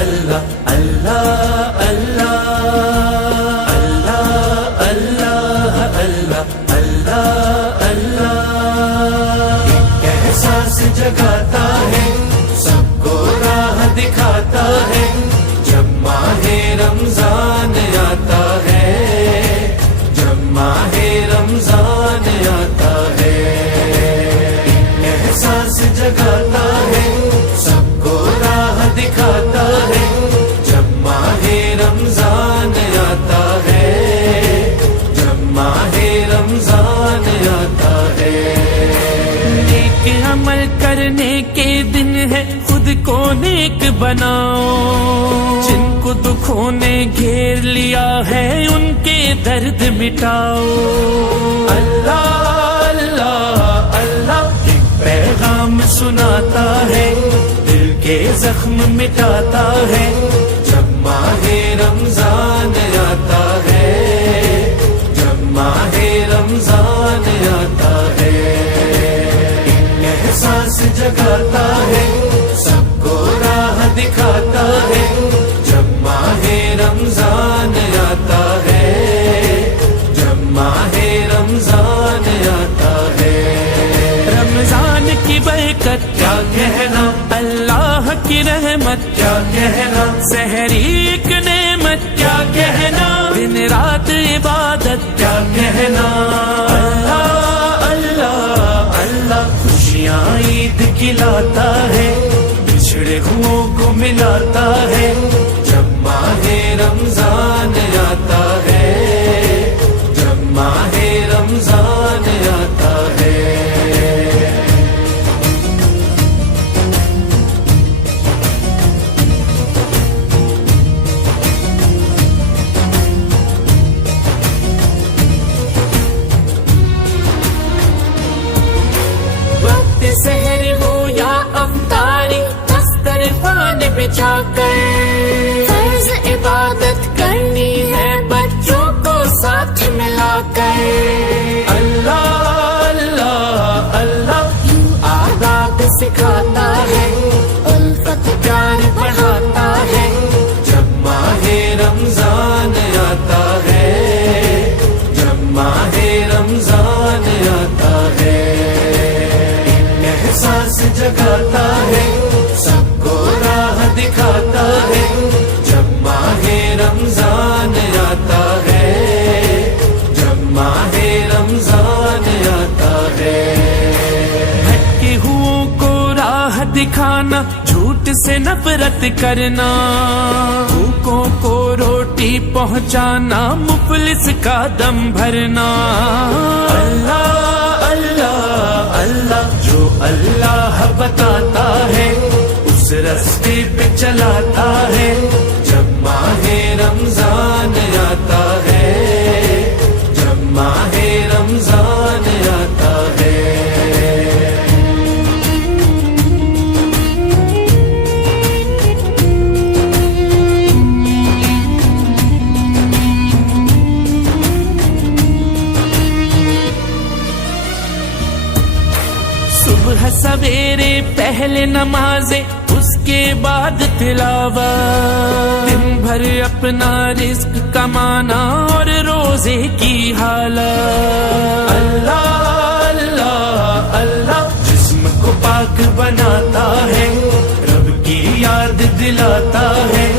اللہ اللہ اللہ اللہ اللہ اللہ اللہ اللہ احساس جگاتا ہے سب کو راہ دکھاتا ہے جب ماہ رمضان آتا ہے جب ماہ رمضان آتا ہے احساس جگاتا ہے سب کو راہ دکھاتا ہے جب ماہ رمضان آتا ہے جب ماہ رمضان آتا ہے نیک عمل کرنے کے دن ہے خود کو نیک بناؤ جن کو دکھوں نے گھیر لیا ہے ان کے درد مٹاؤ اللہ اللہ اللہ ایک پیغام سناتا ہے دل کے زخم مٹاتا ہے جب ماہ رمضان آتا ہے جب ماہ رمضان آتا ہے احساس جگاتا ہے سب کو راہ دکھاتا ہے جب ماہ رمضان آتا ہے جب ماہ رمضان آتا ہے رمضان کی برکت کیا کہنا اللہ کی رحمت کیا کہنا سحری ایک نعمت کیا کہنا دن رات عبادت کیا کہنا اللہ اللہ اللہ خوشیاں عید کھلاتا ہے بچھڑے ہوں کو ملاتا ہے جب ماہ رمضان آتا ہے جب ماہ رمضان آتا ہے سحر ہو یا افطاری دسترخوان بچھا کر فرض عبادت کرنی ہے بچوں کو ساتھ ملا کر اللہ اللہ اللہ یوں آداب سکھاتا ہے الفت پیار بڑھاتا ہے جب ماہ رمضان آتا ہے جب ماہ رمضان آتا ہے احساس جگاتا ہے سب کو راہ دکھاتا ہے جب ماہ رمضان آتا ہے جب ماہ رمضان آتا ہے بھٹکے ہوں کو راہ دکھانا جھوٹ سے نفرت کرنا بھوکوں کو روٹی پہنچانا مفلس کا دم بھرنا اللہ اللہ اللہ جو اللہ بتاتا ہے اس راستے پہ چلاتا ہے جب ماہ رمضان آتا ہے جب ماہ رمضان آتا ہے صبح سویرے پہلے نماز اس کے بعد تلاوت دن بھر اپنا رزق کمانا اور روزے کی حالت اللہ اللہ اللہ جسم کو پاک بناتا ہے رب کی یاد دلاتا ہے